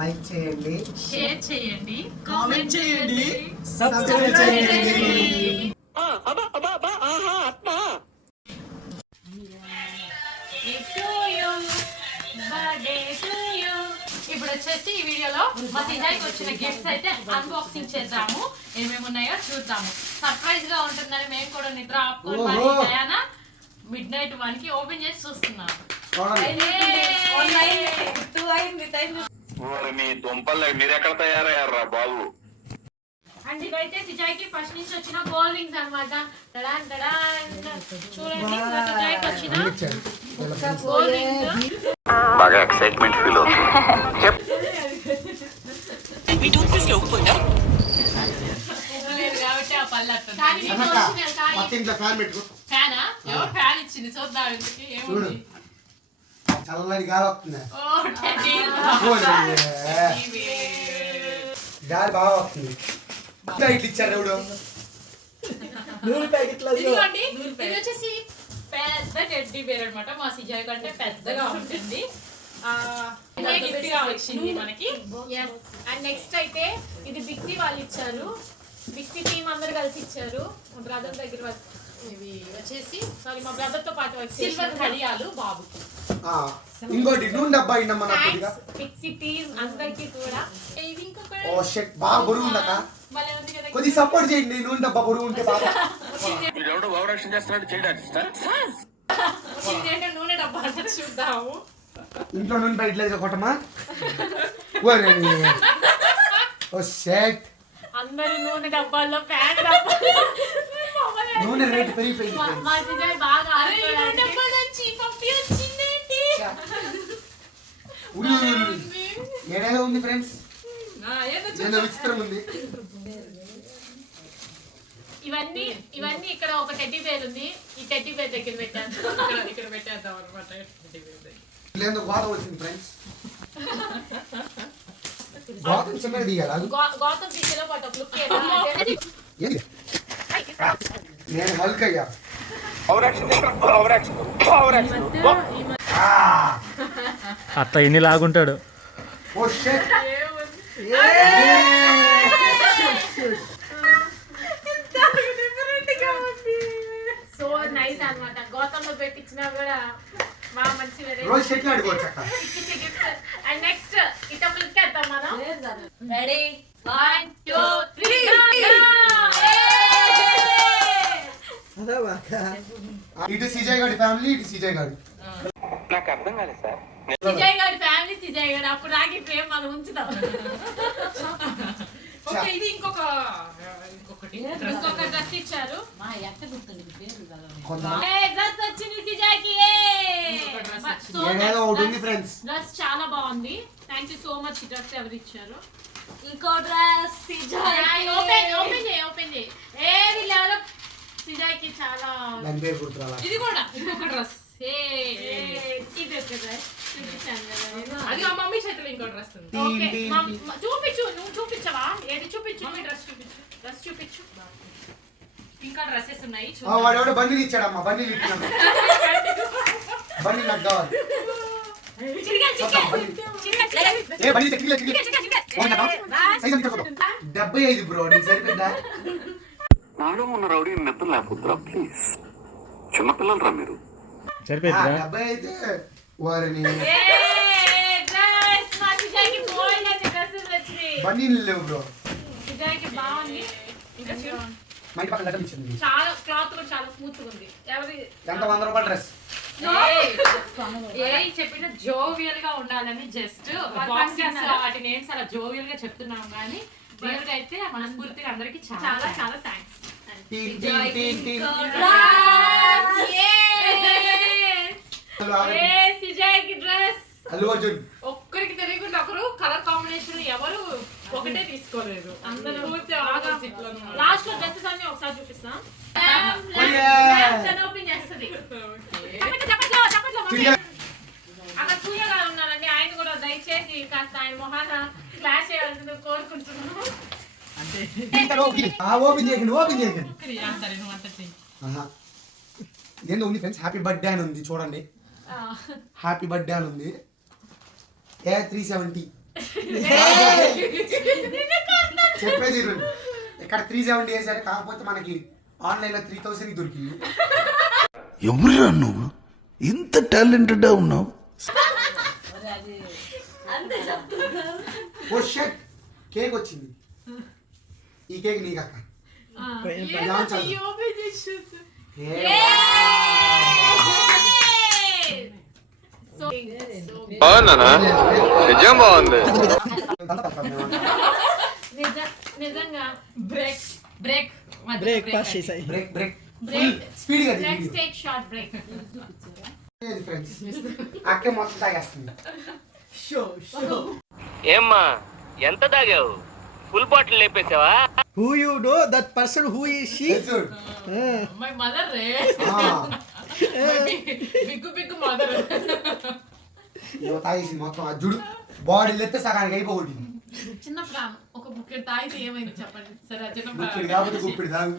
Like చేయండి. Share చేయండి. Comment చేయండి. సబ్స్క్రైబ్ చేయండి. To you, birthday to you. ఇప్పుడు వచ్చేసి ఈ వీడియోలో మా సిజాయికి వచ్చిన గిఫ్ట్స్ అయితే అన్బాక్సింగ్ చేద్దాము. ఏమేమి ఉన్నాయో చూద్దాము. సర్ప్రైజ్గా ఉంటుందని మేము కూడా నిద్ర ఆపుకొని మరి మిడ్ నైట్ వన్కి ఓపెన్ చేసి చూస్తున్నాం. మీ దుంపలు మీరు ఎక్కడ తయారయ్యారా బాబు? అండ్ ఇదైతే సిజాయికి ఫస్ట్ నుంచి వచ్చిన గోల్డ్ రింగ్స్ అనమాట చూడండి సిజాయికి వచ్చిన గోల్డ్ రింగ్స్ బాగా ఎక్సైట్మెంట్ ఫీల్ అవుతుంది. ఫ్యాన్ పెట్టుకో. ఫ్యానా ఎవరు ఫ్యాన్ ఇచ్చింది? చూద్దాం ఏముంది? చల్లటి గాలి వస్తుంది. గాలి బాగా వస్తుంది. ఇట్లా ఇచ్చారు ఎవడు నూనె ప్యాకెట్లు ఇది వచ్చేసి పెద్ద టెడ్డీ బేర్ అన్నమాట. మా సిజాయ్ కంటే పెద్దగా ఉంటుంది. వచ్చింది మనకి. అండ్ నెక్స్ట్ అయితే ఇది బిక్సీ వాళ్ళు ఇచ్చారు. బిక్సీ టీమ్ అందరు కలిసి ఇచ్చారు. మా బ్రదర్ దగ్గర ఇవి వచ్చేసి సారీ మా బ్రదర్తో పాటు సిల్వర్ కడియాలు బాబుకి. ఇంకోటి నూనె డబ్బా ఇది ఇంకొక ఓ షెట్ బాగా బరువు కదా? కొద్ది సపోర్ట్ చేయండి నూనె డబ్బా బరువు ఉంటే బాగా. వీడెవడో భావరక్షణ చేస్తున్నాడు చేయడానికి నూనె డబ్బా చూద్దాము. ఇంట్లో నూనె ప్యాకెట్లు కొట్టమా ఓరే నీ. ఓ షెట్ అందరు నూనె డబ్బాల్లో నూనె రేటు పెరిగిపోయింది బాగా అరే ఈ నూనె ఆడుకోవడానికి. డబ్బా నుంచి పప్పి వచ్చిందేంటి ఉడి, ఉడి, ఉడి. ఏడేదో ఉంది ఫ్రెండ్స్. ఏదో. విచిత్రం ఉంది. ఇవన్నీ ఇవన్నీ ఇక్కడ ఒక టెడ్డీ బేర్ ఉంది. ఈ టెడ్డీ బేర్ దగ్గర పెట్టాను. ఇక్కడ పెట్టేద్దాం అనమాట లేదో గోతం వచ్చింది ఫ్రెండ్స్. గోతం చిన్నది తీయాలి అది గౌ- గౌతమ్ పిక్చర్లో పాటు ఒక లుక్ ఏంది? అత్త ఎన్ని లాగుంటాడు? సో నైస్ అన్నమాట. గౌతమ్లో పెట్టించినా కూడా బాగా మంచి అండ్ నెక్స్ట్ మనం. రెడీ వన్ టూ త్రీ ఇటు సిజయ్ గారి ఫ్యామిలీ ఇటు సిజయ్ గారి. నాకు అర్థం కాలేదు సార్. సిజయ్ గారి ఫ్యామిలీ సిజయ్ గారు అప్పుడు రాగి ప్రేమ మనం ఉంచుదాం ఓకే ఇది ఇంకొక ఇంకొకటి. డ్రెస్ డ్రెస్ ఇచ్చారు. కొంత డ్రెస్ వచ్చింది సిజయ్కి ఏడేదో ఒకటి ఉంది ఫ్రెండ్స్ డ్రెస్ చాలా బాగుంది. Thank you so much dress ఎవరు ఇచ్చారు? ఇంకో డ్రెస్ ఓపెన్ ఓపెన్ చేయి ఓపెన్ చేయి. సిజయ్కి చాలా పేరు ఇది కూడా ఇంకొక డ్రెస్. అది మా మమ్మీ చేతిలో ఇంకో డ్రెస్ ఉంది. చూపించు నువ్వు చూపించవా? ఏది చూపించు? మమ్మీ డ్రెస్ చూపించు. డ్రెస్ చూపించు. ఇంకా డ్రెస్సెస్ ఉన్నాయి వాడు ఎవడో బండిలు ఇచ్చాడమ్మా ఇచ్చినాడు. బండి నాకు కావాలి. బండి. డెబ్బై ఐదు బ్రో నీకు సరిపోయిందా? నాలో ఉన్న రౌడీ నిద్ర లేకపోతురా ప్లీజ్ చిన్నపిల్లలు రా మీరు? ఆ, సరిపోయిందిరా డెబ్బై అయితే వారిని లేవు బ్రో. పక్కన ఇచ్చింది. చాలా క్లాత్ కూడా చాలా స్మూత్ ఉంది. ఎవరి ఎంత వంద రూపాయల డ్రెస్? ఏ చెప్పిన జోవియల్గా ఉండాలని జస్ట్ వాటి నేమ్స్ అలా జోవియల్గా చెప్తున్నాం కానీ గా అయితే మనస్ఫూర్తిగా అందరికి చాలా చాలా చాలా థ్యాంక్స్ అల్లు అర్జున్ ఒక్కరికి తెలియకుండా ఒకరు కలర్ కాంబినేషన్ ఎవరు ఒకటే తీసుకోలేదు. అందరూ. లాస్ట్లో డ్రెస్సెస్ అన్ని ఒకసారి చూపిస్తా. Yeah. ఓపెన్ చేస్తుంది. అక్కడ సూర్య గారు ఉన్నారండి. ఆయన కూడా దయచేసి కాస్త ఆయన మొహాన ఫ్లాష్ చేయాల్సింది కోరుకుంటున్నాను ఓపెన్ చేయకండి చేయకండి ఉంది ఫ్రెండ్స్ హ్యాపీ బర్త్డే అని ఉంది చూడండి. హ్యాపీ బర్త్డే అని ఉంది ఏ త్రీ సెవెంటీ చెప్పేది. ఇక్కడ త్రీ సెవెంటీ వేసారు కాకపోతే మనకి ఆన్లైన్లో త్రీ థౌసండ్ దొరికింది. ఎవరురా నువ్వు? ఇంత టాలెంటెడ్ ఉన్నావు. కేక్ వచ్చింది. ఈ కేక్ నీకు అక్క. బాగుందనా నిజం బాగుంది. నిజ- నిజంగా బ్రేక్ బ్రేక్ బ్రేక్ పాస్ చేసాయి. బ్రేక్ బ్రేక్ బ్రేక్ స్పీడ్గా let's take short break friends అక్క మొత్తం తాగేస్తుంది. షో షో ఏమ్మా ఎంత తాగావు? Full bottle లేపేసావా? Who you know that person who ఈ షీ మై మదర్ రే. ఆ, బిగ్గు మదర్ మొత్తం బాడీ సగానికి అయిపోగొట్టింది చిన్న ప్రాణం ఒక బుక్కెట్ తాగితే ఏమైంది చెప్పండి. సరే ఆ చిన్న గుప్పిడి తాగు.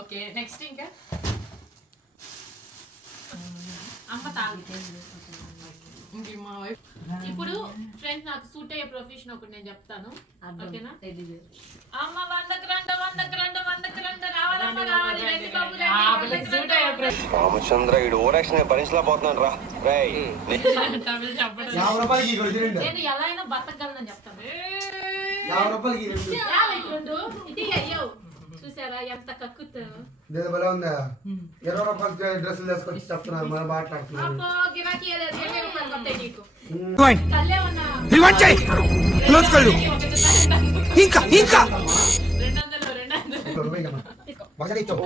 ఓకే నెక్స్ట్ ఇంకా? అమ్మ తాగు. ఇంక మా వైఫ్. ఇప్పుడు ఫ్రెండ్స్ నాకు సూట్ అయ్యే ప్రొఫెషన్ ఒకటి నేను చెప్తాను. ఓకేనా? అమ్మ వందకు రెండు వందకు రామచంద్ర ఇడు ఓరాక్షన్ భరించలేకపోతున్నాను రా. చెప్పడం. యాభై రూపాయలకి ఈ రెండు రెండు నేను ఎలా అయినా బతకగలనని చెప్తాను. యాభై రూపాయలకి ఈ రెండు యాభై రెండు ఇది అయ్యో చూసారా ఎంత కక్కుతు. ఇదేదో భలే ఉందా? ఇరవై రూపాయల డ్రెస్సులు చెప్తున్నారు మనం మాట్లాడుతున్నారు అబ్బో గిరాకీ లేదు ఇరవై రూపాయలు వస్తాయి నీకు? రివైండ్ కళ్ళే ఉన్నా. రివైండ్ చేయి. క్లోజ్ కళ్ళు. ఇంకా ఇంకా. రెండు వందలు రెండు వందలు. ఒకసారి ఇచ్చావు.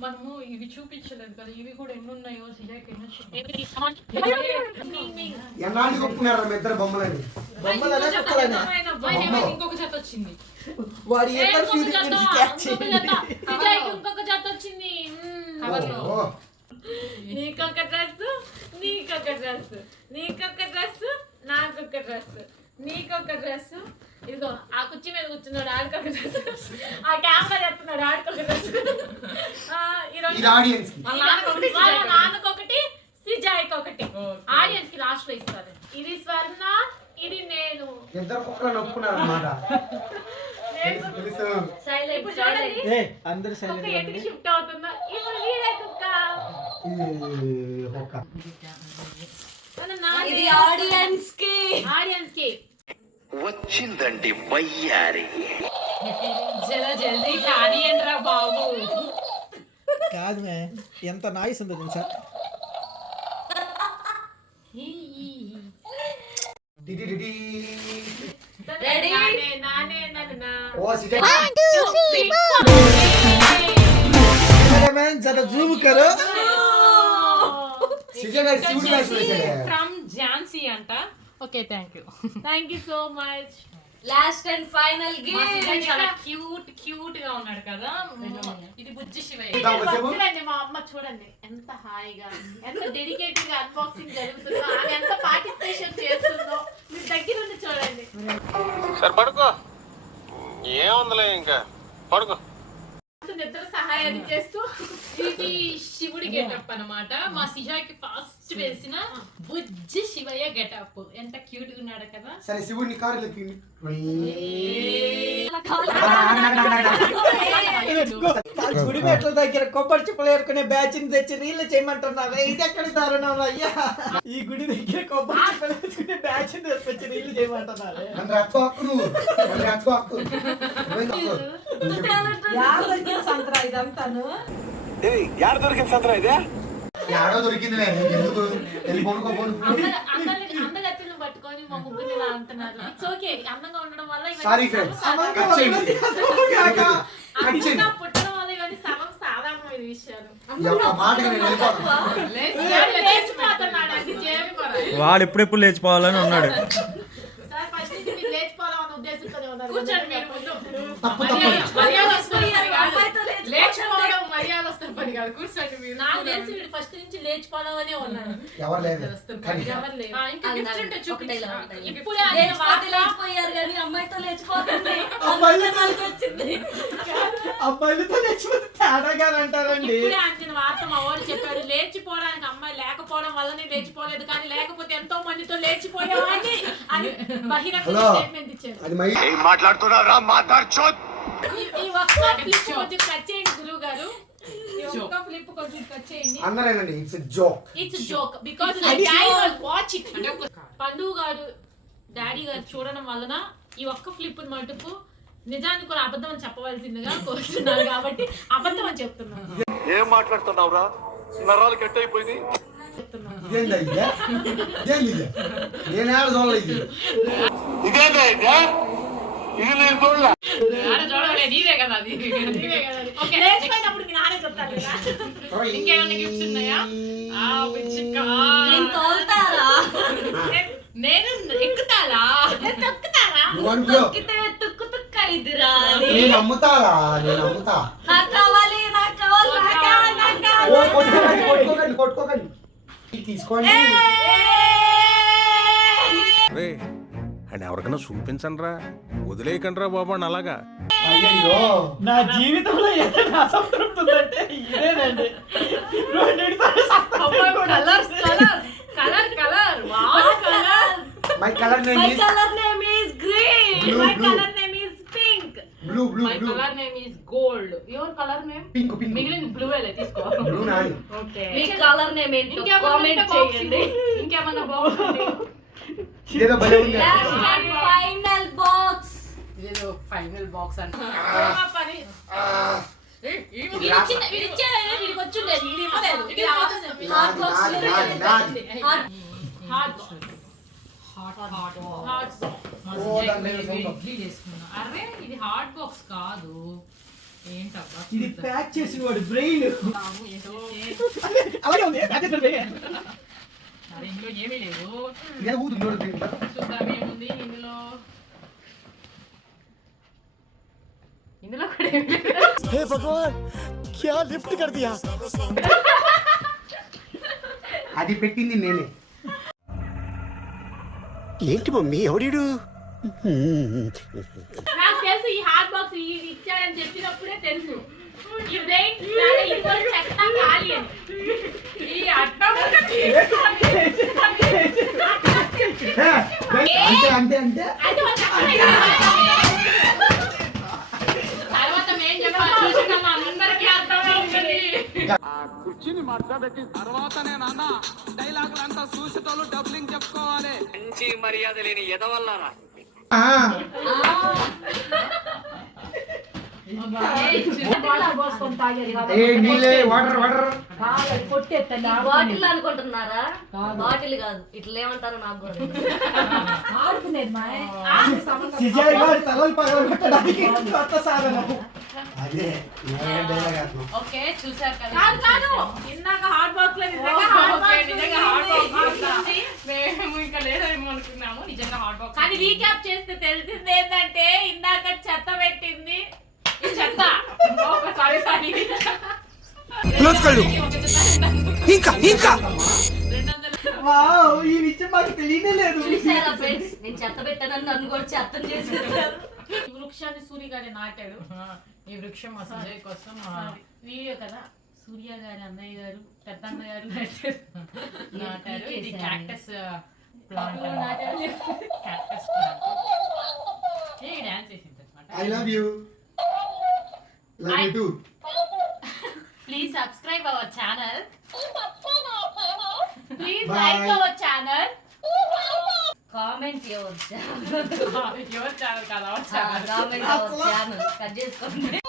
మనము ఇవి చూపించలేదు కదా ఇవి కూడా ఎన్ని ఉన్నాయో సిజాకి ఎన్నాళ్ళు కొట్టుకున్నారు మీ ఇద్దరు బొమ్మలని బొమ్మలనే? కుక్కలనే ఇంకొక జత వచ్చింది. ఇంకొక జత, వచ్చింది. నీకొక డ్రెస్ నీకొక డ్రెస్ నీకొక డ్రెస్ నాకొక డ్రెస్ నీకొక డ్రెస్ ఇదిగో ఆ కుర్చీ మీద కూర్చున్నాడు ఆడికొక డ్రెస్ ఆ కెమెరా చెప్తున్నాడు ఆడికొక డ్రెస్ వాళ్ళ నాన్నకొకటి, సిజాయికి ఒకటి. ఆడియన్స్కి లాస్ట్లో ఇస్తారు ఇది స్వర్ణ ఇది నేను. ఇద్దరు కుక్కలను ఒప్పుకున్నారు అనమాట అందరూ కుక్క. సైలెంట్ షిఫ్ట్ అవుతుందా ఇది ఆడియన్స్కి ఆడియన్స్కి. వచ్చిందండి వయ్యారి. జర జల్దీ కానియండి రా బాబు. కాదు మే ఎంత నాయిస్ ఉందో తెలుసా? టిటి టిటి. రెడీ జర జూమ్ కరో. ఫ్రమ్ ఝాన్సీ అంట. Okay thank you thank you so much last and final చాలా క్యూట్ క్యూట్గా ఉన్నాడు కదా. ఇది బుజ్జి శివయ్య. మా అమ్మ చూడండి ఎంత హాయిగా ఎంత డెడికేటెడ్గా అన్బాక్సింగ్ జరుగుతుందో ఆమె ఎంత పార్టిసిపేషన్ చేస్తుందో మీరు దగ్గర నుండి చూడండి. సరే పడుకో. ఏముందిలే ఇంకా? పడుకో. నిద్ర సహాయాన్ని చేస్తూ ఇది శివుడి గెటప్ అన్నమాట. మా సిజాకి ఫస్ట్ వేసిన బుజ్జి శివయ్య గెటప్ ఎంత క్యూట్గా ఉన్నాడు కదా. సరే శివుడిని కారులకి గుడి మెట్ల దగ్గర కొబ్బరి చిప్పలు ఏరుకునే బ్యాచ్ని తెచ్చి రీల్ చేయమంటున్నారు ఇది ఎక్కడ దారుణం అయ్యా? ఈ గుడి దగ్గర కొబ్బరి చిప్పలు వేసుకునే బ్యాచ్ని తెచ్చి రీల్ చేయమంటున్నారు? సంతరా ఇదంతాను. యాడ దొరికింది సంతరా ఇదే? ఆడో దొరికిందిలే. ఎందుకు? వెళ్ళి పట్టుకొని మా ముగ్గురు ఇలా అంటున్నారు ఇట్స్ ఓకే అందంగా ఉండడం వల్ల ఇవన్నీ సారీ ఫ్రెండ్స్ సర్వసాధారణం. కట్ చేయండి. కట్ అందంగా చేయండి. పుట్టడం వల్ల ఇవన్నీ సర్వం సాధారణమైన విషయాలు. ఈ ఒక్క మాటకి నేను వెళ్ళిపోతాను వాడు ఎప్పుడెప్పుడు లేచిపోవాలని ఉన్నాడు. కూర్చోండి మీరు ముందు తప్పు మర్యాద తప్పు మర్యాద వస్తుంది కాదు. లేచిపోవడం మర్యాద వస్తుంది పని కాదు కూర్చోండి మీరు. నాకు తెలిసి వీడు ఫస్ట్ నుంచి లేచిపోదామనే ఉన్నాడు ఎవరు లేదు. ఎవరు లేరు. ఆ, ఇంకా గిఫ్ట్ ఉంటే చూపించు. ఇప్పుడే ఆయన లేచిపోతే వార్త- లేచిపోయారు కానీ అమ్మాయితో లేచిపోతుంది. అమ్మాయితో వచ్చింది అబ్బాయిలతో లేచిపోతే తేడాగా అంటారండి. ఇప్పుడే అంచిన వార్త మా వాడు చెప్పాడు లేచిపోవడానికి అమ్మాయి లేకపోవడం వల్లనే లేచిపోలేదు కానీ లేకపోతే ఎంతో మందితో లేచిపోయామని అని బహిరంగ. స్టేట్మెంట్ ఇచ్చాడు. ఈ- ఒక్క కొంచెం కట్ చేయండి గురువు గారు. అన్నారేనండి it's joke it's joke because watch it పండుగ గారు డాడీ గారు చూడడం వలన ఈ ఒక్క ఫ్లిప్ మటుకు నిజానికి కూడా అబద్ధం అని చెప్పవలసిందిగా కోరుతున్నారు కాబట్టి అబద్ధం అని చెప్తున్నాను. ఏం మాట్లాడుతున్నావురా? నరాలు కట్ అయిపోయింది ఇదేందా ఇదే? ఇదేంది నేను చూడలేదు ఇదే? ఇది నేను చూడలే ఇంకేమైనా గిఫ్ట్స్ ఉన్నాయా నేను తోలుతారా నేను ఎక్కుతాలా తొక్కుతారా తొక్కితే తుక్కు తుక్క ఇదిరా అని. నేను అమ్ముతారా నేను అమ్ముతా నాకు కావాలి నాకు కావాలి నాకు కావాలి నాకు కావాలి కొట్టుకోకండి కొట్టుకోకండి తీసుకోండి అండ్ ఎవరికైనా చూపించండి రా వదిలేయకండి రా బాబు అని అలాగా. అయ్యయ్యో నా జీవితంలో ఏదైనా అసంతృప్తి ఉందంటే ఇదేనండి. రెండింటితో colour colour colour colour. Wow colour. My colour name my is colour name is green my colour name is pink blue blue my blue colour name is gold your colour name pink pink మిగిలిన blue వెళ్ళే తీసుకో. Blue నాది. Okay మీ colour name ఏంటో comment చేయండి. ఇంకేమన్నా బాగుంది ఇదేదో భలే ఉంది. ఫైనల్ బాక్స్ ఇదేదో ఫైనల్ బాక్స్ అంట ఇది హాట్ బాక్స్ కాదు. ఇది ప్యాక్ చేసిన వాడు బ్రెయిన్. ఏదో అలాగే ఉంది ప్యాక్ చేసిన బ్రెయిన్ అరే ఇందులో ఏమీ లేదు ఇదే ఊదు. చూద్దాం ఏముంది ఇందులో. ఇందులో కూడా ఏమీ లేదు. అది పెట్టింది నేనే. ఏంటి మమ్మీ ఎవడీడు నాకు తెలుసు ఈ హాట్ బాక్స్ ఇది ఇచ్చాడని చెప్పినప్పుడే తెలుసు. అంటే అంటే ఒక చెప్పలేదు. తర్వాత మేం చెప్పాలి చూసినామా? అందరికీ అర్థమే ఉంటుంది మంచి మర్యాద లేని ఎదవల్లారా? ఆ, వాటర్ వాటర్. బాటిల్ అనుకుంటున్నారా? బాటిల్ కాదు. ఇట్లా ఏమంటారో నాకు. ఓకే చూసారు కదా. కాదు కాదు. ఇందాక హాట్ బాక్స్లో. మేము ఇంకా లేదేమో అనుకున్నాము. నిజంగా హాట్ బాక్స్ కానీ రీక్యాప్ చేస్తే తెలిసింది ఏంటంటే ఇందాక చెత్త పెట్టింది. చెత్త ఒకసారి సారి ఇంకా ఇంకా. వావ్ ఈ విషయం మాకు తెలియనే లేదు. చూసారా ఫ్రెండ్స్ నేను చెత్త పెట్టానని నన్ను కూడా చెత్తం చేసేసారు ఈ వృక్షాన్ని సూర్య గారి నాటాడు. ఈ వృక్షం మా సంజయ్ కోసం వీడియో కదా సూర్య గారి అన్నయ్య గారు పెద్ద అన్నయ్య గారు నాటారు. నాటారు. ఇది. క్యాక్టస్ ప్లాంట్ నాటారు. క్యాక్టస్ ప్లాంట్ డాన్స్ చేసింది I love you please subscribe our channel please Bye. Like our channel comment చేయవచ్చా ఎవరు ఛానల్ కాదు our channel comment channel cut చేసుకోండి.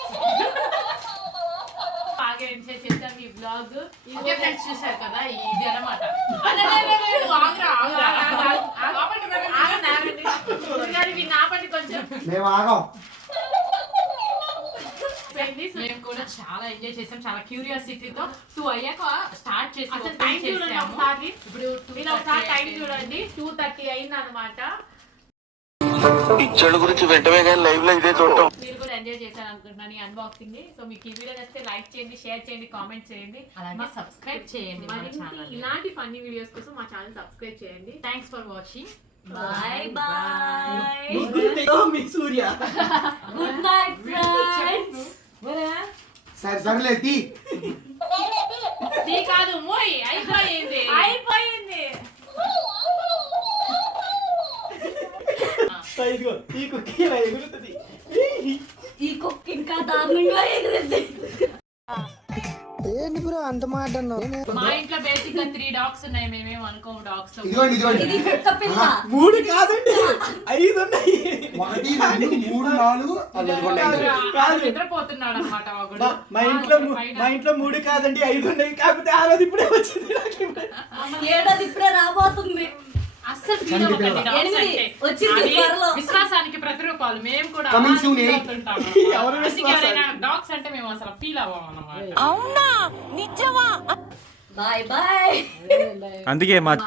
బాగా ఎంజాయ్ చేశాం ఈ బ్లాగ్ ఓకే ఫ్రెండ్స్ చూసారు కదా ఇది అన్నమాట. నాపండి కొంచెం. మేము ఆగాం. మేము కూడా చాలా ఎంజాయ్ చేసాం చాలా క్యూరియాసిటీతో టూ అయ్యాక స్టార్ట్ చేసి అసలు టైం చూడండి. ఒకసారి. ఇప్పుడు మీరు ఒకసారి టైం చూడండి. టూ థర్టీ అయింది అనమాట పిచ్చోళ్ళ గురించి వెంటనే కానీ లైవ్లో ఇదే చూడటం. మీరు కూడా ఎంజాయ్ చేశాను అనుకుంటున్నాను ఈ అన్బాక్సింగ్ సో మీకు ఈ వీడియో నచ్చితే లైక్ చేయండి షేర్ చేయండి కామెంట్ చేయండి. అలాగే సబ్స్క్రైబ్ చేయండి ఇలాంటి ఫన్నీ వీడియోస్ కోసం మా ఛానల్ సబ్స్క్రైబ్ చేయండి. Thanks for watching bye bye me Surya. Good night friends సరే సరేలే తీ. కాదు మోయ్. అయిపోయింది. అయిపోయింది. ఇదిగో ఈ కుక్కీ ఇలా ఎగురుతుంది. ఈ కుక్క ఇంకా దారుణంగా ఎగిరింది మా ఇంట్లో బేసిక్గా త్రీ డాగ్స్ ఉన్నాయి. మేమేం అనుకోము డాగ్స్ ఇదిగోండి ఇదిగోండి. మూడు కాదండి. ఐదు ఉన్నాయి. ఒకటి రెండు మూడు నాలుగు. నిద్రపోతున్నాడు అనమాట మా- ఇంట్లో ము- ఇంట్లో మూడు కాదండి ఐదు ఉన్నాయి. కాకపోతే ఆరోది ఇప్పుడే వచ్చింది. ఏడాది ఇప్పుడే రాబోతుంది. అస్సలు. విశ్వాసానికి ప్రతిరూపాలు. మేము కూడా డాగ్స్ అంటే మేము అసలు ఫీల్ అవ్వం అన్నమాట. Bye bye.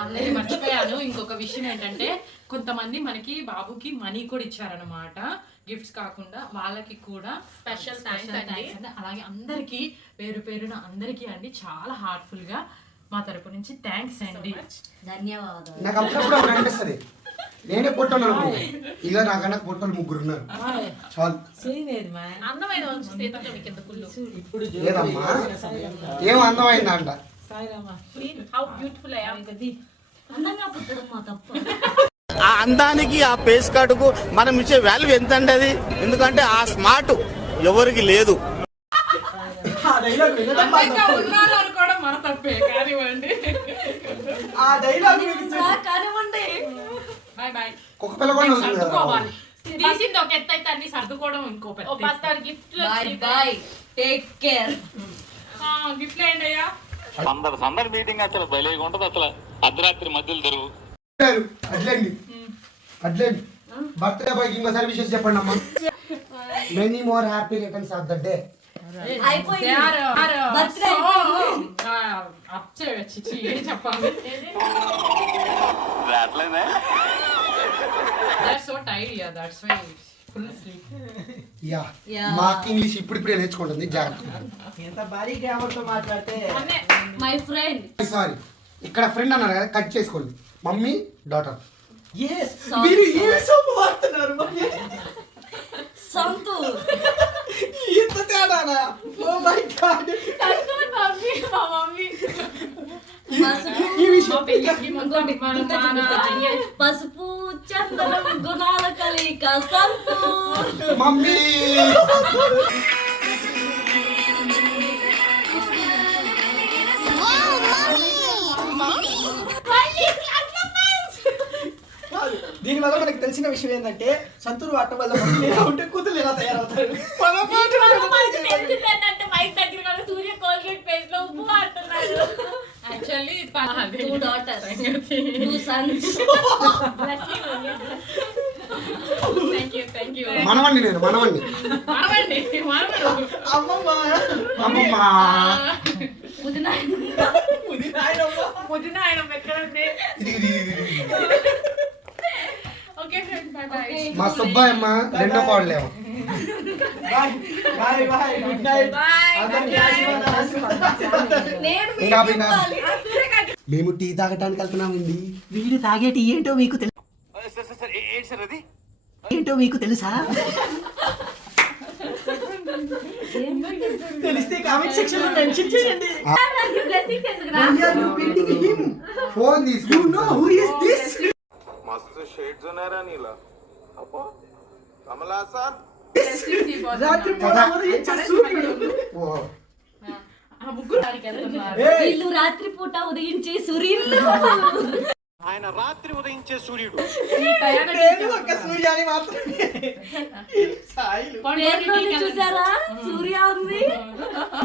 అందుకే మర్చిపోయాను. ఇంకొక విషయం ఏంటంటే కొంతమంది మనకి బాబుకి మనీ కూడా ఇచ్చారనమాట గిఫ్ట్స్ కాకుండా వాళ్ళకి కూడా స్పెషల్ థ్యాంక్స్ అండి. అలాగే అందరికి పేరు పేరున అందరికీ అండి చాలా హార్ట్ఫుల్గా మా తరపు నుంచి థ్యాంక్స్ అండి. ధన్యవాదాలు. నాకు అప్పుడప్పుడు ఒకటి అనిపిస్తుంది నేనే పొట్టాను అనుకో ఇక నాకన్నా పొట్టలు ముగ్గురు ఉన్నారు. చాలు. లేదమ్మా. ఏం అందమైందా అంట హౌ బ్యూటిఫుల్ అయ్యా అందంగా పుట్టడం మా తప్ప. ఆ అందానికి ఆ పేస్ కార్డుకు మనం ఇచ్చే వాల్యూ ఎంత అండి అది? ఎందుకంటే ఆ స్మార్ట్ ఎవరికి లేదు. తీసింది ఒక ఎత్తు అయితే అన్ని సర్దుకోవడం ఇంకో ఓ పెద్ద పస్తాడు gift bye bye. Take care gift ఏంటి అయ్యా సందడి సందడి మీటింగ్ అసలు భలేగా ఉంటది అసలు. అర్ధరాత్రి మధ్యలో తెరువు చెప్పారు. అట్లేండి. అట్లేండి. బర్త్డే బాయ్కి ఇంకోసారి విషయం చెప్పండి అమ్మా many more happy returns of the day. మాకు ఇంగ్లీష్ ఇప్పుడిప్పుడే నేర్చుకుంటుంది. జాగ్రత్త. ఎంత భారీ గ్రామర్తో మాట్లాడితే. మై ఫ్రెండ్ సారీ ఇక్కడ ఫ్రెండ్ అన్నారు కదా కట్ చేసుకోండి. మమ్మీ డాటర్ మీరు ఏ. సోపు వాడుతున్నారు? సంతు ఇంత తేడానా? ఓ మై గాడ్ మమ్మీ మా మమ్మీ. పసుపు చందనం గుణాల కలిక సంతు మమ్మీ! దీని వల్ల మనకు తెలిసిన విషయం ఏంటంటే సంతూరు వాడటం వల్ల ఎలా ఉంటే కూతురు ఎలా తయారవుతారు? మనవండి నేను మనవండి. అమ్మమ్మ. అమ్మమ్మ. పుదీనా ఇది నాయనమ్మ మా సుబ్బాయి అమ్మ రెండో. ఇవ్వాలి. మేము టీ తాగటానికి వెళ్తున్నామండి. వీడు తాగేటి ఏంటో మీకు తెలుసు సార్ సార్ ఏంటి మీకు తెలుసా? తెలిస్తే కామెంట్ సెక్షన్లో మెన్షన్ చేయండి? ఫోన్ తీసుకో you know who is this మస్తు షేడ్స్ ఉన్నారా నీలా. అప్పో కమలా సార్ రాత్రి ఇచ్చే సూర్యుడు ఆ ముగ్గురు రాత్రిపూట ఉదయించే సూర్యులు. ఆయన రాత్రి ఉదయించే సూర్యుడు. ఈ టయానికి నేను ఒక సూర్యాని మాత్రమే. సాయిలు. పేరులోనే చూసారా? సూర్య ఉంది.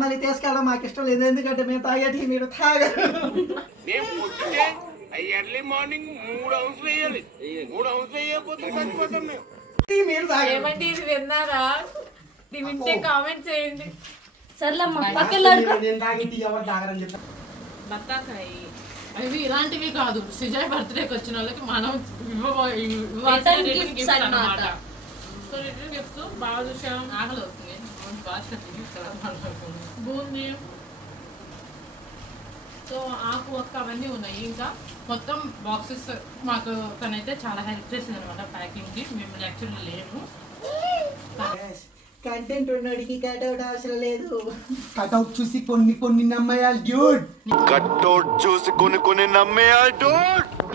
మళ్ళీ తీసుకెళ్ళడం మాకు ఇష్టం లేదు ఎందుకంటే మేము తాగేటి మీరు తాగరు. ఎర్లీ మార్నింగ్ మూడు అవసరం వేయాలి. మూడు అవసరం వేయకపోతే చచ్చిపోతాం మేము. ఏమండి ఇది విన్నారా? ఇది వింటే కామెంట్ చేయండి. సర్లమ్మ బత్తాకాయి. అవి ఇలాంటివి కాదు. సుజయ్ బర్త్డేకి వచ్చిన వాళ్ళకి మనం అన్నమాట. అన్నమాట. గిఫ్ట్ బాదుషా ఆకలి అవుతుంది బాగా బూందీ. సో ఆకు ఒక్క అవన్నీ ఉన్నాయి ఇంకా. మొత్తం బాక్సెస్ మాకు తనైతే చాలా హెల్ప్ చేసింది అనమాట ప్యాకింగ్కి. మేము యాక్చువల్లీ లేము. కంటెంట్ ఉన్నోడికి కట్అవుట్ అవసరం లేదు. కటౌట్ చూసి కొన్ని కొన్ని నమ్మయాలి డ్యూడ్ కట్టోట్ చూసి కొన్ని కొన్ని నమ్మేయాడు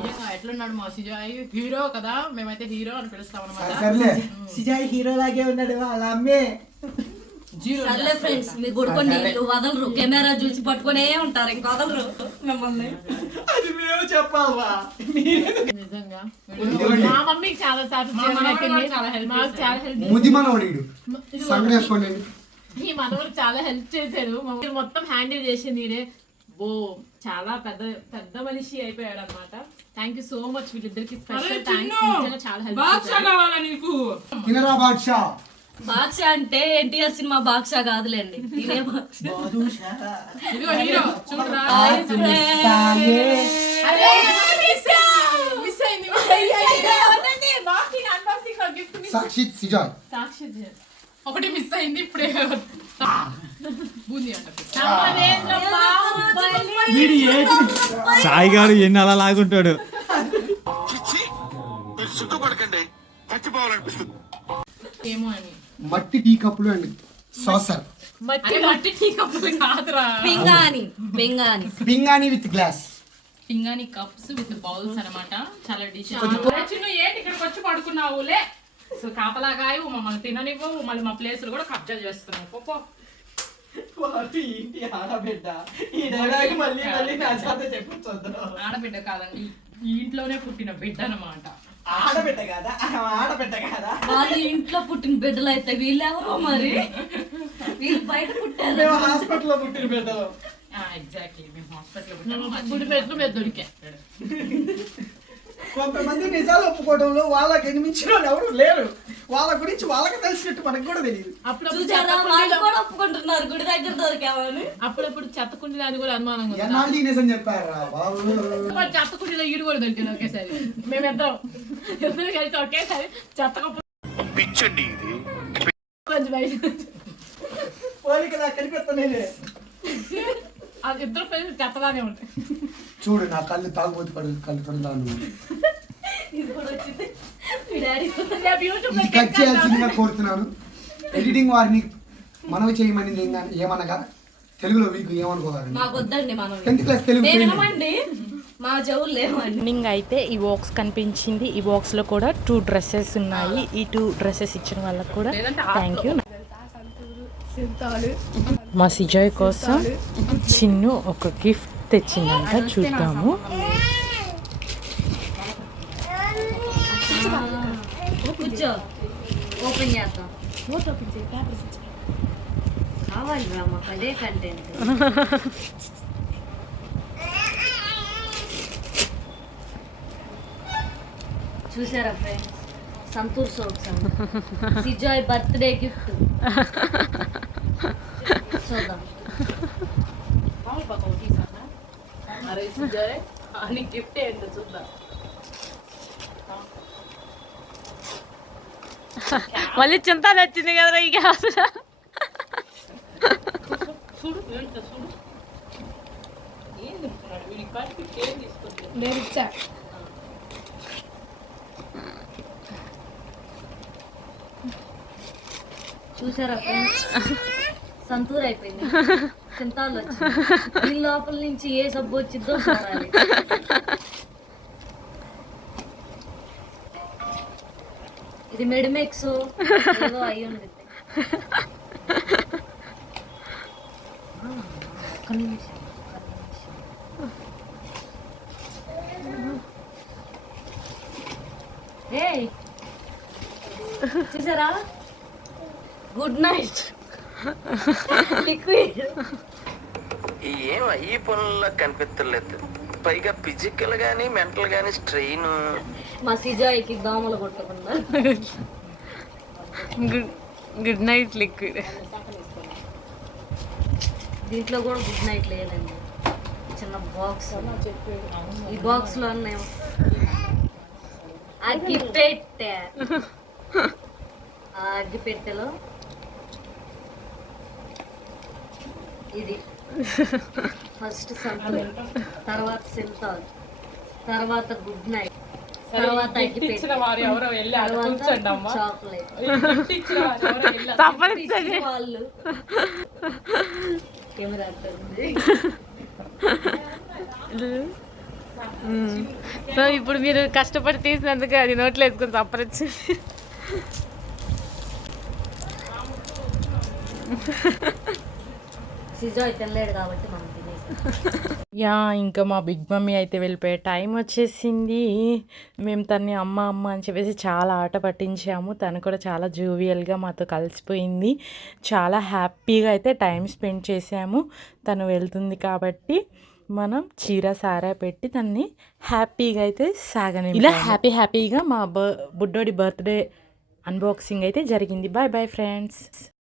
నిజంగా ఎట్లున్నాడు మా సిజాయ్? హీరో కదా మేమైతే హీరో అని పిలుస్తాం అనమాట సర్లే. సిజాయి హీరో లాగే ఉన్నాడు వాళ్ళ అమ్మే. జీరో సర్లే ఫ్రెండ్స్ మీ గుడుకొని నీళ్ళు వదలరు. కెమెరా చూసి పట్టుకునే ఉంటారు ఇంకా వదలరు. మిమ్మల్ని. అది మేము చెప్పాలా నిజంగా. మా చాలా సార్లు మాకు. చాలా హెల్ప్ ముది మనవడీడు సంగతి వేసుకోండి ఈ మనవడు చాలా హెల్ప్ చేశాడు. మమ్మల్ని మొత్తం హ్యాండిల్ చేసింది ఈడే. ఓ చాలా పెద్ద పెద్ద మనిషి అయిపోయాడు అనమాట థ్యాంక్ యూ సో మచ్ వీళ్ళిద్దరికి స్పెషల్ థ్యాంక్స్ చాలా హెల్ప్ కావాలా నీకు? తినరా బాద్షా? బాక్షా అంటే ఎన్టీఆర్ సినిమా బాక్షా కాదులేండి. బాక్షా సాక్షిత్ సిజాయ్ ఒకటి మిస్ అయింది ఇప్పుడే సాయి గారు ఎన్ని అలా లాగుంటాడు? సిగ్గుపడకండి చచ్చిపోవాలనిపిస్తుంది. ఏమో అని. మట్టి టీ కప్పులు అండ్. సాసర్ మట్టి మట్టి టీ కప్పులు కాదురా. పింగాని పింగాని పింగాణి విత్ గ్లాస్. పింగాని కప్స్ విత్ బౌల్స్ అన్నమాట. చాలా డిష్. చిన్న ఏంటి ఇక్కడికి వచ్చి పడుకున్నావులే? సో కాపలాగాయు మమ్మల్ని తిననివ్వవు మళ్ళీ మా ప్లేసులు కూడా కబ్జా చేస్తున్నావు పో, పో. వాటి ఇంటి ఆడబిడ్డ. ఈ డైలాగ్ మళ్ళీ మళ్ళీ నా చేత చెప్పొచ్చు ఆడబిడ్డ కాదండి ఈ ఇంట్లోనే పుట్టిన బిడ్డ అన్నమాట. ఆడబిడ్డ కదా? ఆడబిడ్డ కదా? వాళ్ళ ఇంట్లో పుట్టిన బిడ్డలు అయితే వీళ్ళెవరో మరి? వీళ్ళు బయట పుట్టారు. మేము హాస్పిటల్లో పుట్టిన బిడ్డలు. ఎగ్జాక్ట్లీ మేము హాస్పిటల్ గుడి మీద కొంతమంది నిజాలు ఒప్పుకోవడంలో వాళ్ళకి ఎనిమించిన వాళ్ళు ఎవరు లేరు. వాళ్ళ గురించి వాళ్ళకి తెలిసినట్టు మనకు కూడా తెలియదు. అప్పుడప్పుడు చూసారా? వాళ్ళు కూడా ఒప్పుకుంటున్నారు. గుడి దగ్గర దొరికామని అప్పుడప్పుడు చెత్త కుండీలు అని కూడా అనుమానంగా ఉంది. ఎన్నాళ్ళు తినేసని చెప్పారా బాబు? ఈడు కూడా దొరికింది ఒకేసారి. మేమిద్దరం. ఇద్దరు కలిసి ఒకేసారి చెత్త పిచ్చండి ఇది. కొంచెం బయట. పోలిక నాకు కనిపిస్తలేదు ఆ ఇద్దరు ఫ్రెండ్స్ చెత్తగానే ఉంటాయి. చూడు నా కళ్ళు తాగుబోతు పడు కళ్ళు తొందాను కట్ చేయాల్సిందిగా కోరుతున్నాను. ఎడిటింగ్ వారిని మనవి చేయమని ఏమనగా తెలుగులో మీకు మనం టెన్త్ క్లాస్ తెలుగు మా మార్నింగ్ అయితే ఈ బాక్స్ కనిపించింది. ఈ బాక్స్లో కూడా టూ డ్రెస్సెస్ ఉన్నాయి. ఈ టూ డ్రెస్సెస్ ఇచ్చిన వాళ్ళకి కూడా థ్యాంక్ యూ మా సిజాయ్ కోసం చిన్ను ఒక గిఫ్ట్ తెచ్చిందంట. చూద్దాము. కూర్చో ఓపెన్ చేద్దాం. కావాలి రా మాకు అదే కంటెంట్. చూసారా friends Santoor soaps Sujay birthday gift. చూద్దాం. అరే సుజయ్ అని గిఫ్ట్ ఏంటో చూద్దాం మళ్ళీ చింత నచ్చింది కదా ఇక చూడు ఏంటో చూడు ఏం తీసుకున్నాడు వీడి కలిపి ఏం తీసుకుంటాడు నేను ఇచ్చా. చూసారా ఫ్రెండ్స్? సంతూర్ అయిపోయింది సింతాలు వచ్చింది. దీని లోపల నుంచి ఏ సబ్బు వచ్చిందో చూడాలి. ఇది మెడిమెక్స్ అయి ఉంది ఒక్క నిమిషం ఏయ్ చూసారా? Good night. లిక్విడ్ ఏం ఈ పనుల్లో కనిపించలేదు పైగా ఫిజికల్ గానీ మెంటల్ గానీ స్ట్రెయిన్ మా సిజాయికి దోమలు కొట్టకుండా. గుడ్ గుడ్ నైట్ లిక్విడ్ దీంట్లో కూడా గుడ్ నైట్ లేదండి. చిన్న బాక్స్ ఈ బాక్స్లో ఉన్నాయి ఆ గిఫ్ట్ ఆ అగ్గిపెట్టెలో ఇది. ఫస్ట్ సంతూర్ తర్వాత సింతాల్ తర్వాత గుడ్ నైట్ తర్వాత చాక్లెట్. ఇచ్చిన వారు ఎవరో వెళ్ళారు వాళ్ళు. కెమెరా సో ఇప్పుడు మీరు కష్టపడి తీసినందుకు అది నోట్లో వేసుకొని సంపరచ్చు సిజాయ్ తినలేడు కాబట్టి మనం యా ఇంకా మా బిగ్ మమ్మీ అయితే వెళ్ళిపోయే టైం వచ్చేసింది. మేము తన్ని అమ్మ అమ్మ అని చెప్పేసి చాలా ఆట పట్టించాము. తను కూడా చాలా జూవియల్గా మాతో కలిసిపోయింది. చాలా హ్యాపీగా అయితే టైం స్పెండ్ చేసాము తను వెళ్తుంది కాబట్టి మనం చీర సారా పెట్టి తన్ని హ్యాపీగా అయితే సాగని ఇలా హ్యాపీ హ్యాపీగా మా బ బుడ్డోడి బర్త్డే అన్బాక్సింగ్ అయితే జరిగింది. Bye bye friends